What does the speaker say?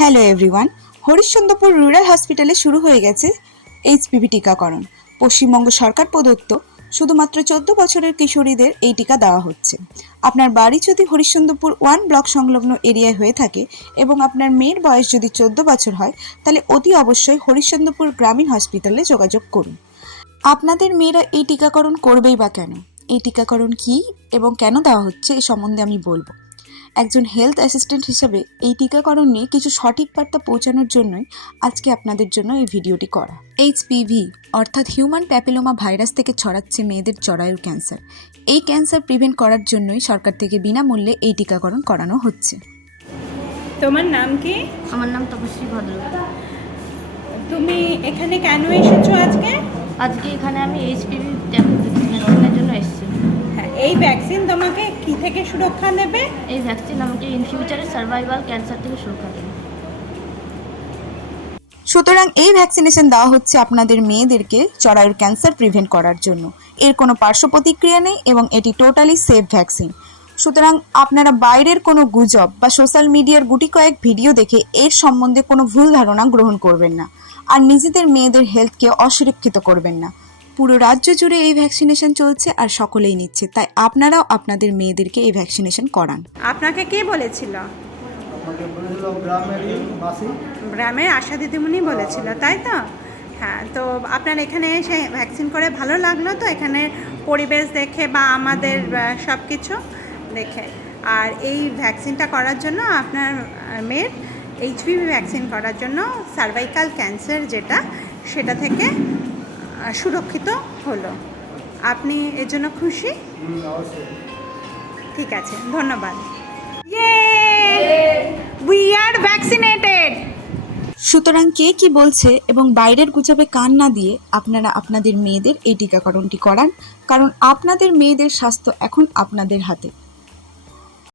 Hello everyone, Harishchandrapur rural হসপিটালে শুরু হয়ে গেছে এইচপিভি টিকাকরণ। পশ্চিমবঙ্গ সরকার প্রদত্ত শুধুমাত্র 14 বছরের কিশোরীদের এই টিকা দেওয়া হচ্ছে। আপনার বাড়ি যদি হরিশ্চন্দ্রপুর 1 ব্লক সংলগ্ন এরিয়ায় হয়ে থাকে এবং আপনার মেয়ের বয়স যদি 14 বছর হয়, তাহলে অতি অবশ্যই হরিশ্চন্দ্রপুর গ্রামীণ হসপিটালে যোগাযোগ করুন। আপনাদের মেয়েরা এই টিকাকরণ করবেই বা কেন, এই টিকাকরণ কী এবং কেন দেওয়া হচ্ছে এ সম্বন্ধে আমি বলবো। একজন হেলথ অ্যাসিস্ট্যান্ট হিসেবে এই টিকাকরণ নিয়ে কিছু সঠিক বার্তা পৌঁছানোর জন্যই আজকে আপনাদের জন্য এই ভিডিওটি করা। এইচপিভি অর্থাৎ হিউম্যান প্যাপিলোমা ভাইরাস থেকে ছড়াচ্ছে মেয়েদের জরায়ুর ক্যান্সার। এই ক্যান্সার প্রিভেন্ট করার জন্যই সরকার থেকে বিনামূল্যে এই টিকাকরণ করানো হচ্ছে। তোমার নাম কি? আমার নাম তপশ্রী ভদ্র। তুমি এখানে কেন এসেছো আজকে? আজকে এখানে আমি এইচপিভি ভ্যাকসিনের জন্য এসেছি। হ্যাঁ, এই ভ্যাকসিন তোমাকে কি থেকে সুরক্ষা দেবে? এই ভ্যাকসিন আমাকে ইন ফিউচারে সার্ভাইভাল ক্যান্সার থেকে সুরক্ষা দেবে। সুতরাং এই ভ্যাকসিনেশন দেওয়া হচ্ছে আপনাদের মেয়েদেরকে জরায়ুর ক্যান্সার প্রিভেন্ট করার জন্য। এর কোনো পার্শ্ব প্রতিক্রিয়া নেই এবং এটি টোটালি সেফ ভ্যাকসিন। সুতরাং আপনারা বাইরের কোনো গুজব বা সোশ্যাল মিডিয়ার গুটি কয়েক ভিডিও দেখে এর সম্বন্ধে কোনো ভুল ধারণা গ্রহণ করবেন না, আর নিজেদের মেয়েদের হেলথকে অসুরক্ষিত করবেন না। পুরো রাজ্য জুড়ে এই ভ্যাকসিনেশন চলছে আর সকলেই নিচ্ছে, তাই আপনারাও আপনাদের মেয়েদেরকে এই ভ্যাকসিনেশন করান। আপনাকে কে বলেছিল? গ্রামের আশা দিদিমণি বলেছিল, তাই তো? হ্যাঁ, তো আপনার এখানে এসে ভ্যাকসিন করে ভালো লাগলো তো? এখানে পরিবেশ দেখে বা আমাদের সব কিছু দেখে। আর এই ভ্যাকসিনটা করার জন্য আপনার মেয়ের এইচপিভি ভ্যাকসিন করার জন্য সার্ভাইকাল ক্যান্সার যেটা, সেটা থেকে সুরক্ষিত হলো। আপনি এর জন্য খুশি? ঠিক আছে, ধন্যবাদ। We are vaccinated. সুতরাং কে কি বলছে এবং বাইরের গুজবে কান না দিয়ে আপনারা আপনাদের মেয়েদের এই টিকাকরণটি করান, কারণ আপনাদের মেয়েদের স্বাস্থ্য এখন আপনাদের হাতে।